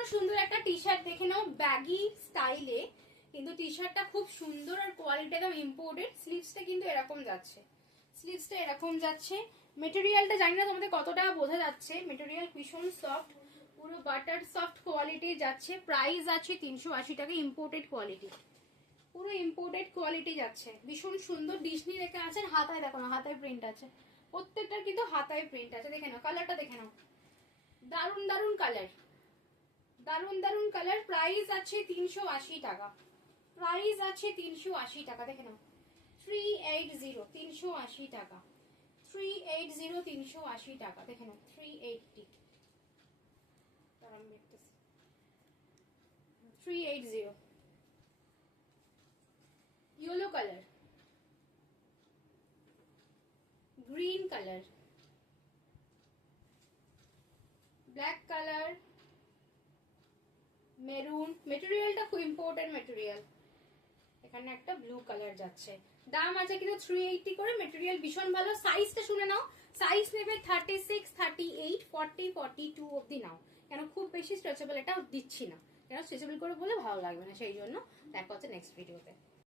ভীষণ সুন্দর একটা টি শার্ট দেখে নাও, ব্যাগি স্টাইলে, কিন্তু টি শার্টটা খুব সুন্দর আর কোয়ালিটি একদম ইম্পোর্টেড। স্লিভসটা কিন্তু এরকম যাচ্ছে, স্লিভসটা এরকম যাচ্ছে। মেটেরিয়ালটা জানি না তোমাদের কতটা বোঝা যাচ্ছে, মেটেরিয়াল ভীষণ সফট, পুরো বাটার সফট কোয়ালিটি যাচ্ছে। প্রাইস আছে 380 টাকা, ইম্পোর্টেড কোয়ালিটি, পুরো ইম্পোর্টেড কোয়ালিটি যাচ্ছে। ভীষণ সুন্দর ডিজনি লেখা আছে, হাতায় দেখো না, হাতায় প্রিন্ট আছে, প্রত্যেকটার কিন্তু হাতায় প্রিন্ট আছে। দেখে নাও কালারটা, দেখে নাও, দারুন দারুন কালার, দারুন দারুন কালার। প্রাইস আছে 380 টাকা, প্রাইস আছে 380 টাকা। দেখে নাও 380, 380 টাকা, 380, 380 টাকা। দেখে নাও 380, 380। Yellow colour, green colour, black colour, maroon. মেটেরিয়ালটা খুব ইম্পর্টেন্ট মেটেরিয়াল। এখানে একটা ব্লু কালার যাচ্ছে, দাম আছে কিন্তু 380 করে। মেটেরিয়াল ভীষণ ভালো। সাইজটা শুনে নাও, সাইজ নেবে 36, 38, 40, 42 অবধি নাও, কেন খুব বেশি স্ট্রেচেবল এটা দিচ্ছি না, কেন স্ট্রেচেবল করে বলে ভালো লাগবে না, সেই জন্য। দেখা হচ্ছে নেক্সট ভিডিওতে।